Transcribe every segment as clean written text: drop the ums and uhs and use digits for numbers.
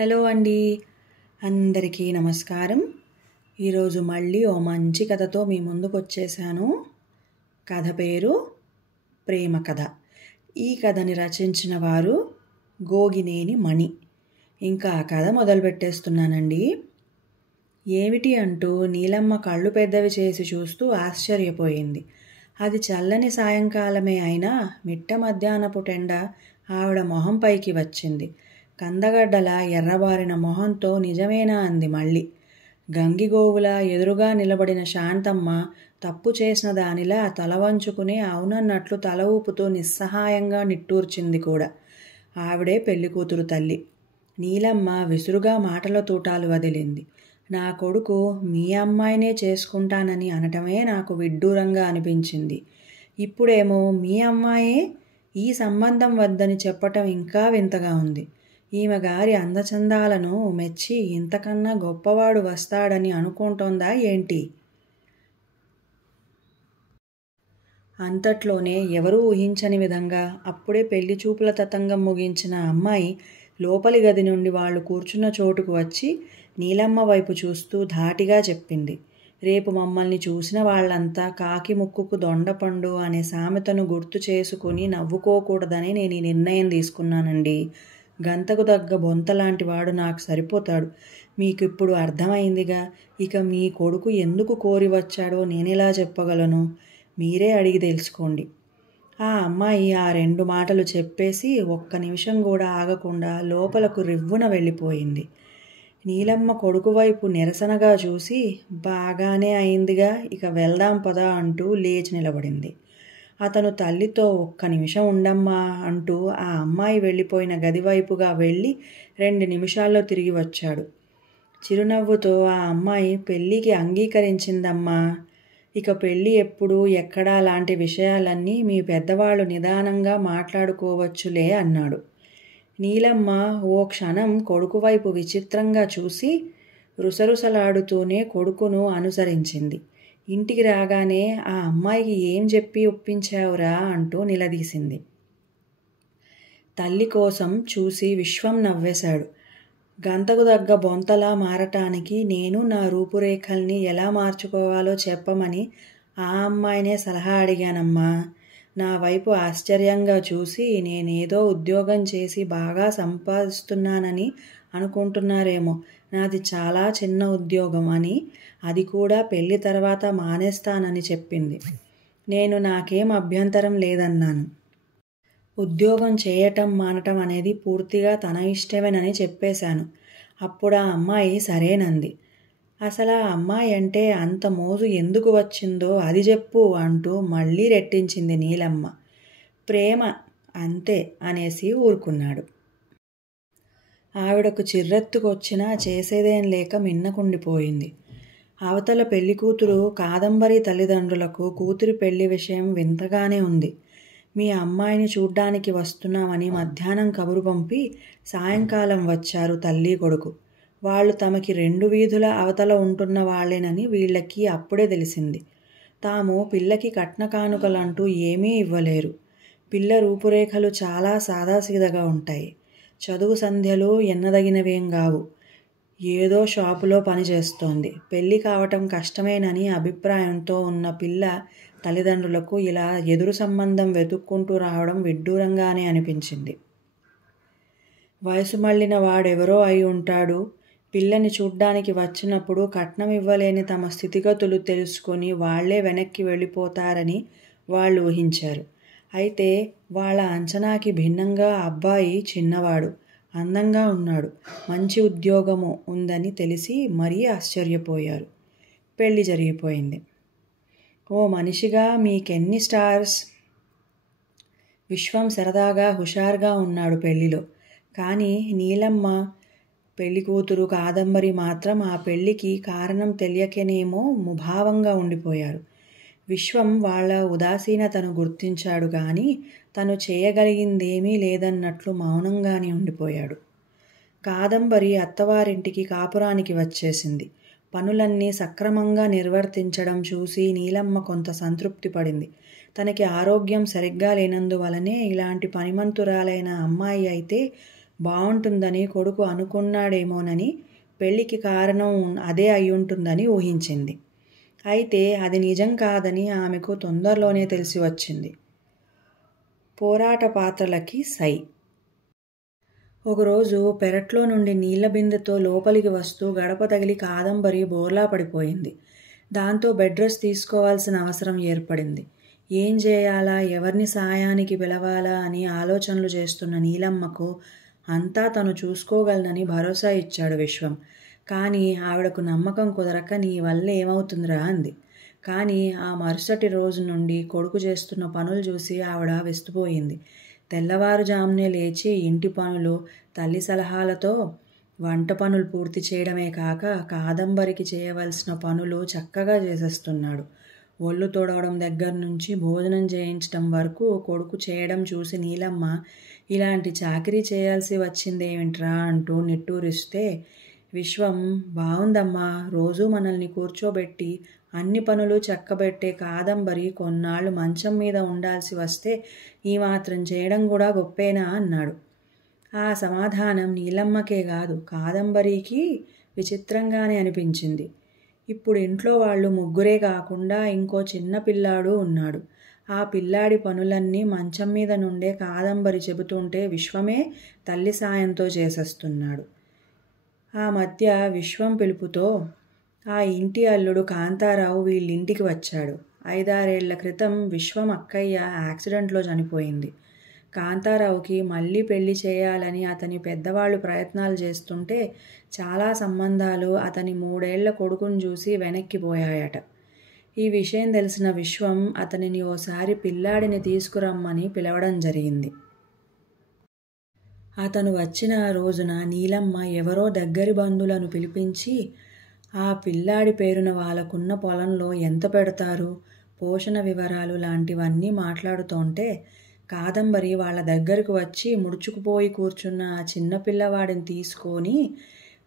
Hello అండి, అందరికీ నమస్కారం. ఈరోజు మళ్ళీ ఓ మంచి కథతో మీ ముందుకు వచ్చేసాను. కథ పేరు ప్రేమ కథ. ఈ కథని రచించిన వారు గోగినేని మణి. ఇంకా కథ మొదలు పెట్టేస్తున్నానండి. ఏమిటి అంటూ నీలమ్మ కళ్ళు పెద్దవి చేసి చూస్తూ ఆశ్చర్యపోయింది. అది చల్లని సాయంకాలమే అయినా మిట్ట మధ్యాహ్నపు టెండ ఆవిడ మొహం పైకి వచ్చింది. కందగడ్డల ఎర్రబారిన మొహంతో నిజమేనా అంది మళ్ళీ. గంగిగోవులా ఎదురుగా నిలబడిన శాంతమ్మ తప్పు చేసిన దానిలా తల వంచుకుని అవునన్నట్లు తల ఊపుతూ నిస్సహాయంగా నిట్టూర్చింది కూడా. ఆవిడే పెళ్లికూతురు తల్లి. నీలమ్మ విసురుగా మాటల తూటాలు వదిలింది. నా కొడుకు మీ అమ్మాయినే చేసుకుంటానని అనటమే నాకు విడ్డూరంగా అనిపించింది. ఇప్పుడేమో మీ అమ్మాయే ఈ సంబంధం వద్దని చెప్పటం ఇంకా వింతగా ఉంది. ఈమె గారి అందచందాలను మెచ్చి ఇంతకన్నా గొప్పవాడు వస్తాడని అనుకుంటోందా ఏంటి? అంతట్లోనే ఎవరూ ఊహించని విధంగా అప్పుడే పెళ్లి చూపుల తతంగం ముగించిన అమ్మాయి లోపలి గది నుండి వాళ్ళు కూర్చున్న చోటుకు వచ్చి నీలమ్మ వైపు చూస్తూ ధాటిగా చెప్పింది. రేపు మమ్మల్ని చూసిన వాళ్ళంతా కాకి ముక్కుకు దొండపండు అనే సామెతను గుర్తు చేసుకుని నవ్వుకోకూడదని నేను ఈ నిర్ణయం తీసుకున్నానండి. గంతకు తగ్గ బొంతలాంటి వాడు నాకు సరిపోతాడు. మీకు ఇప్పుడు అర్థమైందిగా. ఇక మీ కొడుకు ఎందుకు కోరి వచ్చాడో నేనెలా చెప్పగలను? మీరే అడిగి తెలుసుకోండి. ఆ అమ్మాయి ఆ 2 మాటలు చెప్పేసి ఒక్క నిమిషం కూడా ఆగకుండా లోపలకు రివ్వున వెళ్ళిపోయింది. నీలమ్మ కొడుకు వైపు నిరసనగా చూసి బాగానే అయిందిగా, ఇక వెళ్దాం పదా అంటూ లేచి నిలబడింది. అతను తల్లితో ఒక్క నిమిషం ఉండమ్మా అంటూ ఆ అమ్మాయి వెళ్ళిపోయిన గదివైపుగా వెళ్ళి 2 నిమిషాల్లో తిరిగి వచ్చాడు. చిరునవ్వుతో ఆ అమ్మాయి పెళ్ళికి అంగీకరించిందమ్మా. ఇక పెళ్ళి ఎప్పుడు ఎక్కడా లాంటి విషయాలన్నీ మీ పెద్దవాళ్ళు నిదానంగా మాట్లాడుకోవచ్చులే అన్నాడు. నీలమ్మ ఓ క్షణం కొడుకు వైపు విచిత్రంగా చూసి రుసరుసలాడుతూనే కొడుకును అనుసరించింది. ఇంటికి రాగానే ఆ అమ్మాయికి ఏం చెప్పి ఒప్పించావురా అంటూ నిలదీసింది. తల్లి కోసం చూసి విశ్వం నవ్వేశాడు. గంతకు దగ్గ బొంతలా మారటానికి నేను నా రూపురేఖల్ని ఎలా మార్చుకోవాలో చెప్పమని ఆ అమ్మాయినే సలహా అడిగానమ్మా. నా వైపు ఆశ్చర్యంగా చూసి నేనేదో ఉద్యోగం చేసి బాగా సంపాదిస్తున్నానని అనుకుంటున్నారేమో. నాది చాలా చిన్న ఉద్యోగం అని, అది కూడా పెళ్లి తర్వాత మానేస్తానని చెప్పింది. నేను నాకేం అభ్యంతరం లేదన్నాను. ఉద్యోగం చేయటం మానటం అనేది పూర్తిగా తన ఇష్టమేనని చెప్పేశాను. అప్పుడు ఆ అమ్మాయి సరేనంది. అసలు ఆ అమ్మాయి అంటే అంత మోజు ఎందుకు వచ్చిందో అది చెప్పు అంటూ మళ్ళీ రెట్టించింది నీలమ్మ. ప్రేమ అంతే అనేసి ఊరుకున్నాడు. ఆవిడకు చిర్రెత్తుకొచ్చినా చేసేదేం లేక మిన్నకుండిపోయింది. అవతల పెళ్లికూతురు కాదంబరి తల్లిదండ్రులకు కూతురి పెళ్లి విషయం వింతగానే ఉంది. మీ అమ్మాయిని చూడ్డానికి వస్తున్నామని మధ్యాహ్నం కబురు పంపి సాయంకాలం వచ్చారు తల్లి కొడుకు. వాళ్ళు తమకి 2 వీధుల అవతల ఉంటున్న వాళ్లేనని వీళ్ళకి అప్పుడే తెలిసింది. తాము పిల్లకి కట్న కానుకలంటూ ఏమీ ఇవ్వలేరు. పిల్ల రూపురేఖలు చాలా సాదాసీదగా ఉంటాయి. చదువు సంధ్యలు ఎన్నదగినవేం గావు. ఏదో షాపులో పనిచేస్తోంది. పెళ్లి కావటం కష్టమేనని అభిప్రాయంతో ఉన్న పిల్ల తల్లిదండ్రులకు ఇలా ఎదురు సంబంధం వెతుక్కుంటూ రావడం విడ్డూరంగానే అనిపించింది. వయసు మళ్ళిన వాడెవరో అయి ఉంటాడు. పిల్లని చూడ్డానికి వచ్చినప్పుడు కట్నం ఇవ్వలేని తమ స్థితిగతులు తెలుసుకొని వాళ్లే వెనక్కి వెళ్ళిపోతారని వాళ్ళు ఊహించారు. అయితే వాళ్ళ అంచనాకి భిన్నంగా అబ్బాయి చిన్నవాడు, అందంగా ఉన్నాడు, మంచి ఉద్యోగము ఉందని తెలిసి మరీ ఆశ్చర్యపోయారు. పెళ్లి జరిగిపోయింది. ఓ మనిషిగా మీకెన్ని స్టార్స్? విశ్వం సరదాగా హుషారుగా ఉన్నాడు పెళ్లిలో. కానీ నీలమ్మ పెళ్లికూతురు కాదంబరి మాత్రం ఆ పెళ్లికి కారణం తెలియకనేమో ముభావంగా ఉండిపోయారు. విశ్వం వాళ్ల ఉదాసీనతను గుర్తించాడు కానీ తను చేయగలిగిందేమీ లేదన్నట్లు మౌనంగానే ఉండిపోయాడు. కాదంబరి అత్తవారింటికి కాపురానికి వచ్చేసింది. పనులన్నీ సక్రమంగా నిర్వర్తించడం చూసి నీలమ్మ కొంత సంతృప్తి పడింది. తనకి ఆరోగ్యం సరిగ్గా లేనందువలనే ఇలాంటి పనిమంతురాలైన అమ్మాయి అయితే బాగుంటుందని కొడుకు అనుకున్నాడేమోనని పెళ్లికి కారణం అదే అయ్యుంటుందని ఊహించింది. అయితే అది నిజం కాదని ఆమెకు తొందరలోనే తెలిసి వచ్చింది. పోరాట పాత్రలకి సై. ఒకరోజు పెరట్లో నుండి నీళ్ల బిందెతో లోపలికి వస్తూ గడప తగిలి కాదంబరి బోర్లా పడిపోయింది. దాంతో బెడ్ రెస్ట్ తీసుకోవాల్సిన అవసరం ఏర్పడింది. ఏం చేయాలా, ఎవరిని సాయానికి పిలవాలా అని ఆలోచనలు చేస్తున్న నీలమ్మకు అంతా తను చూసుకోగలనని భరోసా ఇచ్చాడు విశ్వం. కానీ ఆవిడకు నమ్మకం కుదరక నీ వల్ల ఏమవుతుందిరా అంది. కానీ ఆ మరుసటి రోజు నుండి కొడుకు చేస్తున్న పనులు చూసి ఆవిడ విస్తుపోయింది. తెల్లవారుజామునే లేచి ఇంటి పనులు, తల్లి సలహాలతో వంట పనులు పూర్తి చేయడమే కాక కాదంబరికి చేయవలసిన పనులు చక్కగా చేసేస్తున్నాడు. ఒళ్ళు తోడవడం దగ్గర నుంచి భోజనం చేయించడం వరకు కొడుకు చేయడం చూసి నీలమ్మ ఇలాంటి చాకిరీ చేయాల్సి వచ్చిందేమిట్రా అంటూ నిట్టూరిస్తే, విశ్వం బావుందమ్మా, రోజూ మనల్ని కూర్చోబెట్టి అన్ని పనులు చక్కబెట్టే కాదంబరి కొన్నాళ్ళు మంచం మీద ఉండాల్సి వస్తే ఈ మాత్రం చేయడం కూడా గొప్పేనా అన్నాడు. ఆ సమాధానం నీలమ్మకే కాదు కాదంబరికి విచిత్రంగానే అనిపించింది. ఇప్పుడు ఇంట్లో వాళ్ళు ముగ్గురే కాకుండా ఇంకో చిన్న పిల్లాడు ఉన్నాడు. ఆ పిల్లాడి పనులన్నీ మంచం మీద నుండే కాదంబరి చెబుతుంటే విశ్వమే తల్లి సాయంతో చేసేస్తున్నాడు. ఆ మధ్య విశ్వం పిలుపుతో ఆ ఇంటి అల్లుడు కాంతారావు వీళ్ళింటికి వచ్చాడు. 5-6 ఏళ్ల క్రితం విశ్వం అక్కయ్య యాక్సిడెంట్లో చనిపోయింది. కాంతారావుకి మళ్ళీ పెళ్లి చేయాలని అతని పెద్దవాళ్ళు ప్రయత్నాలు చేస్తుంటే చాలా సంబంధాలు అతని 3 ఏళ్ల కొడుకును చూసి వెనక్కిపోయాయట. ఈ విషయం తెలిసిన విశ్వం అతనిని ఓసారి పిల్లాడిని తీసుకురమ్మని పిలవడం జరిగింది. అతను వచ్చిన రోజున నీలమ్మ ఎవరో దగ్గరి బంధువులను పిలిపించి ఆ పిల్లాడి పేరున వాళ్ళకున్న పొలంలో ఎంత పెడతారు, పోషణ వివరాలు లాంటివన్నీ మాట్లాడుతుంటే కాదంబరి వాళ్ళ దగ్గరకు వచ్చి ముడుచుకుపోయి కూర్చున్న ఆ చిన్నపిల్లవాడిని తీసుకొని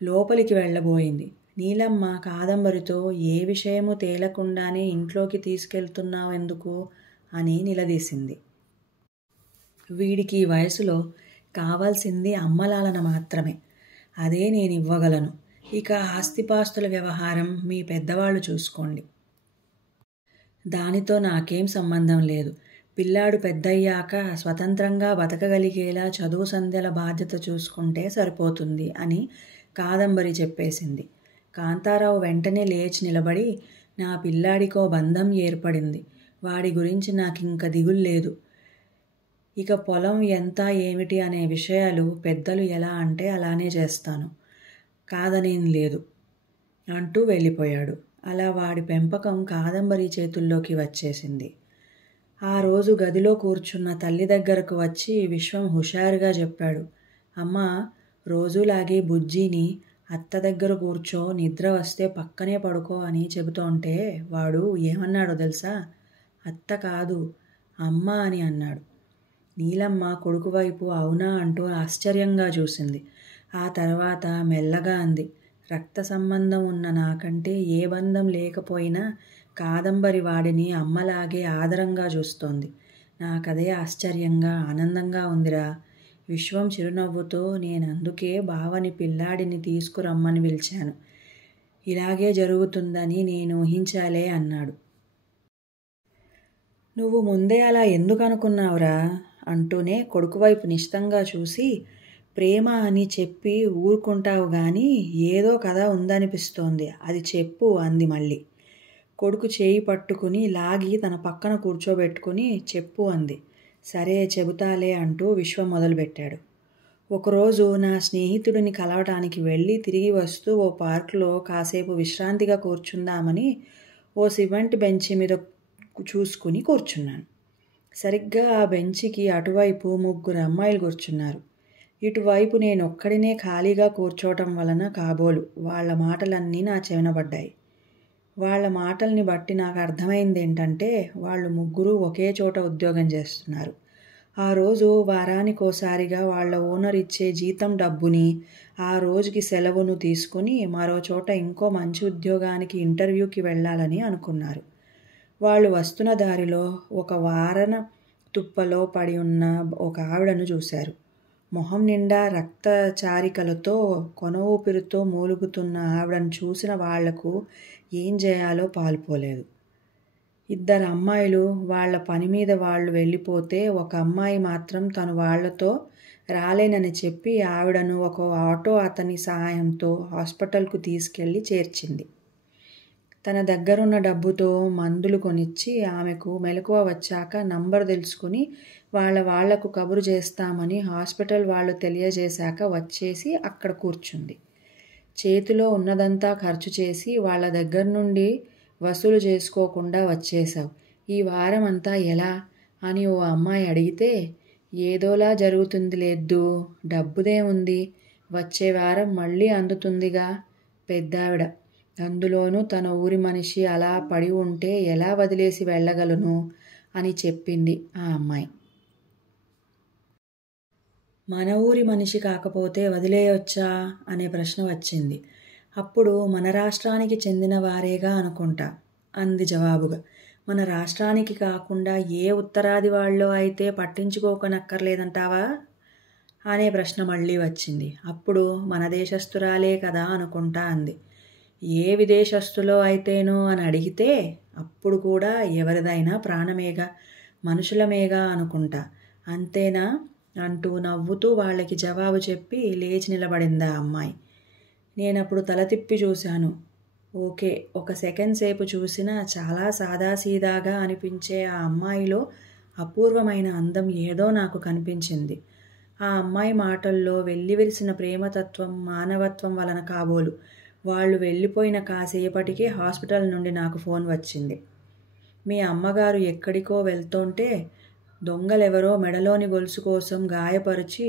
లోపలికి వెళ్ళబోయింది. నీలమ్మ కాదంబరితో ఏ విషయము తేలకుండానే ఇంట్లోకి తీసుకెళ్తున్నావెందుకు అని నిలదీసింది. వీడికి ఈ వయసులో కావాల్సింది అమ్మలాలన మాత్రమే, అదే నేను ఇవ్వగలను. ఇక ఆస్తిపాస్తుల వ్యవహారం మీ పెద్దవాళ్ళు చూసుకోండి, దానితో నాకేం సంబంధం లేదు. పిల్లాడు పెద్దయ్యాక స్వతంత్రంగా బతకగలిగేలా చదువు సంధ్యల బాధ్యత చూసుకుంటే సరిపోతుంది అని కాదంబరి చెప్పేసింది. కాంతారావు వెంటనే లేచి నిలబడి, నా పిల్లాడికో బంధం ఏర్పడింది, వాడి గురించి నాకింక దిగుల్లేదు. ఇక పొలం ఎంత ఏమిటి అనే విషయాలు పెద్దలు ఎలా అంటే అలానే చేస్తాను, కాదనేం లేదు అంటూ వెళ్ళిపోయాడు. అలా వాడి పెంపకం కాదంబరి చేతుల్లోకి వచ్చేసింది. ఆ రోజు గదిలో కూర్చున్న తల్లి దగ్గరకు వచ్చి విశ్వం హుషారుగా చెప్పాడు, అమ్మా, రోజులాగే బుజ్జిని అత్త దగ్గర కూర్చో, నిద్ర వస్తే పక్కనే పడుకో అని చెబుతుంటే వాడు ఏమన్నాడో తెలుసా? అత్త కాదు అమ్మ అని అన్నాడు. నీలమ్మ కొడుకు వైపు అవునా అంటూ ఆశ్చర్యంగా చూసింది. ఆ తర్వాత మెల్లగా అంది, రక్త సంబంధం ఉన్న నాకంటే ఏ బంధం లేకపోయినా కాదంబరి వాడిని అమ్మలాగే ఆదరంగా చూస్తోంది. నాకదే ఆశ్చర్యంగా ఆనందంగా ఉందిరా. విశ్వం చిరునవ్వుతో, నేనందుకే బావని పిల్లాడిని తీసుకురమ్మని పిలిచాను, ఇలాగే జరుగుతుందని నేను ఊహించాలే అన్నాడు. నువ్వు ముందే అలా ఎందుకు అనుకున్నావురా అంటూనే కొడుకువైపు నిశితంగా చూసి, ప్రేమ అని చెప్పి ఊరుకుంటావు గాని ఏదో కథ ఉందనిపిస్తోంది, అది చెప్పు అంది మళ్ళీ. కొడుకు చేయి పట్టుకుని లాగి తన పక్కన కూర్చోబెట్టుకుని చెప్పు అంది. సరే చెబుతాలే అంటూ విశ్వం మొదలుపెట్టాడు. ఒకరోజు నా స్నేహితుడిని కలవటానికి వెళ్ళి తిరిగి వస్తూ ఓ పార్కులో కాసేపు విశ్రాంతిగా కూర్చుందామని ఓ సిమెంట్ బెంచి మీద చూసుకుని కూర్చున్నాను. సరిగ్గా ఆ బెంచికి అటువైపు 3 అమ్మాయిలు కూర్చున్నారు. ఇటువైపు నేనొక్కడినే ఖాళీగా కూర్చోవటం వలన కాబోలు వాళ్ళ మాటలన్నీ నా చెవినబడ్డాయి. వాళ్ళ మాటల్ని బట్టి నాకు అర్థమైందేంటంటే వాళ్ళు 3 ఒకే చోట ఉద్యోగం చేస్తున్నారు. ఆ రోజు వారానికోసారిగా వాళ్ళ ఓనర్ ఇచ్చే జీతం డబ్బుని, ఆ రోజుకి సెలవును తీసుకుని మరో చోట ఇంకో మంచి ఉద్యోగానికి ఇంటర్వ్యూకి వెళ్ళాలని అనుకున్నారు. వాళ్ళు వస్తున్న దారిలో ఒక వారన తుప్పలో పడి ఉన్న ఒక ఆవిడను చూశారు. మొహం నిండా రక్తచారికలతో కొన ఊపిరితో మూలుగుతున్న ఆవిడను చూసిన వాళ్లకు ఏం చేయాలో పాలుపోలేదు. 2 అమ్మాయిలు వాళ్ల పని మీద వాళ్ళు వెళ్ళిపోతే ఒక అమ్మాయి మాత్రం తను వాళ్లతో రాలేనని చెప్పి ఆవిడను ఒక ఆటో అతని సాయంతో హాస్పిటల్కు తీసుకెళ్లి చేర్చింది. తన దగ్గరున్న డబ్బుతో మందులు కొనిచ్చి ఆమెకు మెలకువ వచ్చాక నంబర్ తెలుసుకుని వాళ్లకు కబురు చేస్తామని హాస్పిటల్ వాళ్ళు తెలియజేశాక వచ్చేసి అక్కడ కూర్చుంది. చేతిలో ఉన్నదంతా ఖర్చు చేసి వాళ్ళ దగ్గర నుండి వసూలు చేసుకోకుండా వచ్చేశావు. ఈ వారం అంతా ఎలా అని ఓ అమ్మాయి అడిగితే, ఏదోలా జరుగుతుంది లేదు, డబ్బుదేముంది, వచ్చే వారం మళ్ళీ అందుతుందిగా పెద్దావిడ. అందులోనూ తన ఊరి మనిషి అలా పడి ఉంటే ఎలా వదిలేసి వెళ్ళగలను అని చెప్పింది ఆ అమ్మాయి. మన ఊరి మనిషి కాకపోతే వదిలేయొచ్చా అనే ప్రశ్న వచ్చింది. అప్పుడు మన రాష్ట్రానికి చెందిన వారేగా అనుకుంటా అంది జవాబుగా. మన రాష్ట్రానికి కాకుండా ఏ ఉత్తరాది వాళ్ళో అయితే పట్టించుకోకనక్కర్లేదంటావా అనే ప్రశ్న మళ్ళీ వచ్చింది. అప్పుడు మన దేశస్థురాలే కదా అనుకుంటా అంది. ఏ విదేశస్థులో అయితేనో అని అడిగితే అప్పుడు కూడా ఎవరిదైనా ప్రాణమేగా, మనుషులమేగా అనుకుంటా, అంతేనా అంటూ నవ్వుతూ వాళ్ళకి జవాబు చెప్పి లేచి నిలబడిందా అమ్మాయి. నేనప్పుడు తల తిప్పి చూశాను. ఓకే, ఒక సెకండ్ సేపు చూసినా చాలా సాదాసీదాగా అనిపించే ఆ అమ్మాయిలో అపూర్వమైన అందం ఏదో నాకు కనిపించింది. ఆ అమ్మాయి మాటల్లో వెల్లివిరిసిన ప్రేమతత్వం, మానవత్వం వలన కాబోలు వాళ్ళు వెళ్ళిపోయిన కాసేపటికే హాస్పిటల్ నుండి నాకు ఫోన్ వచ్చింది. మీ అమ్మగారు ఎక్కడికో వెళ్తుంటే దొంగలెవరో మెడలోని గొలుసు కోసం గాయపరిచి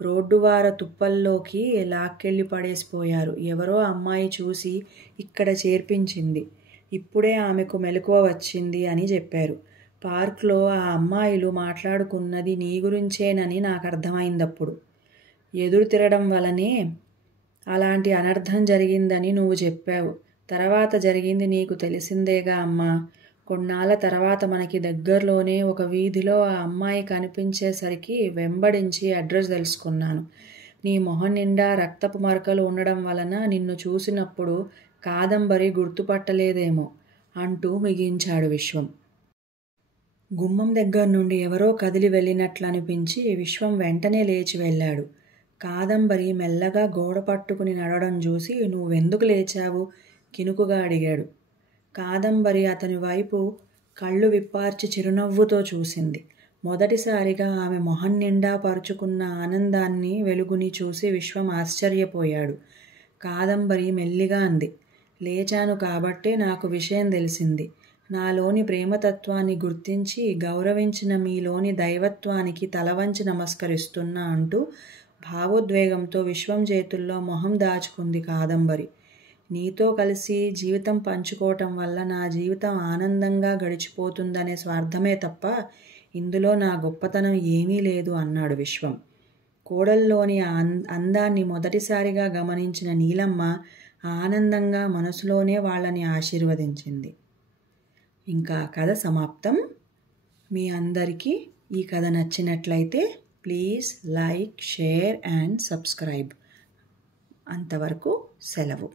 రోడ్డువార తుప్పల్లోకి లాక్కెళ్ళి పడేసిపోయారు. ఎవరో అమ్మాయి చూసి ఇక్కడ చేర్పించింది. ఇప్పుడే ఆమెకు మెలకువ వచ్చింది అని చెప్పారు. పార్క్లో ఆ అమ్మాయిలు మాట్లాడుకున్నది నీ గురించేనని నాకు అర్థమైందప్పుడు. ఎదురు తిరగడం వలనే అలాంటి అనర్థం జరిగిందని నువ్వు చెప్పావు. తర్వాత జరిగింది నీకు తెలిసిందేగా అమ్మా. కొన్నాళ్ళ తర్వాత మనకి దగ్గరలోనే ఒక వీధిలో ఆ అమ్మాయి కనిపించేసరికి వెంబడించి అడ్రస్ తెలుసుకున్నాను. నీ మొహం నిండా రక్తపు మరకలు ఉండడం వలన నిన్ను చూసినప్పుడు కాదంబరి గుర్తుపట్టలేదేమో అంటూ మిగించాడు విశ్వం. గుమ్మం దగ్గర నుండి ఎవరో కదిలి వెళ్ళినట్లనిపించి విశ్వం వెంటనే లేచి వెళ్ళాడు. కాదంబరి మెల్లగా గోడ పట్టుకుని నడవడం చూసి నువ్వెందుకు లేచావు కినుకుగా అడిగాడు. కాదంబరి అతని వైపు కళ్ళు విప్పార్చి చిరునవ్వుతో చూసింది. మొదటిసారిగా ఆమె మొహం నిండా పరుచుకున్న ఆనందాన్ని, వెలుగుని చూసి విశ్వం ఆశ్చర్యపోయాడు. కాదంబరి మెల్లిగా అంది, లేచాను కాబట్టే నాకు విషయం తెలిసింది. నాలోని ప్రేమతత్వాన్ని గుర్తించి గౌరవించిన మీలోని దైవత్వానికి తలవంచి నమస్కరిస్తున్నా అంటూ భావోద్వేగంతో విశ్వం చేతుల్లో మొహం దాచుకుంది కాదంబరి. నీతో కలిసి జీవితం పంచుకోవటం వల్ల నా జీవితం ఆనందంగా గడిచిపోతుందనే స్వార్థమే తప్ప ఇందులో నా గొప్పతనం ఏమీ లేదు అన్నాడు విశ్వం. కోడల్లోని అందాన్ని మొదటిసారిగా గమనించిన నీలమ్మ ఆనందంగా మనసులోనే వాళ్ళని ఆశీర్వదించింది. ఇంకా కథ సమాప్తం. మీ అందరికీ ఈ కథ నచ్చినట్లయితే please like, share and subscribe. అంతవరకు సెలవు.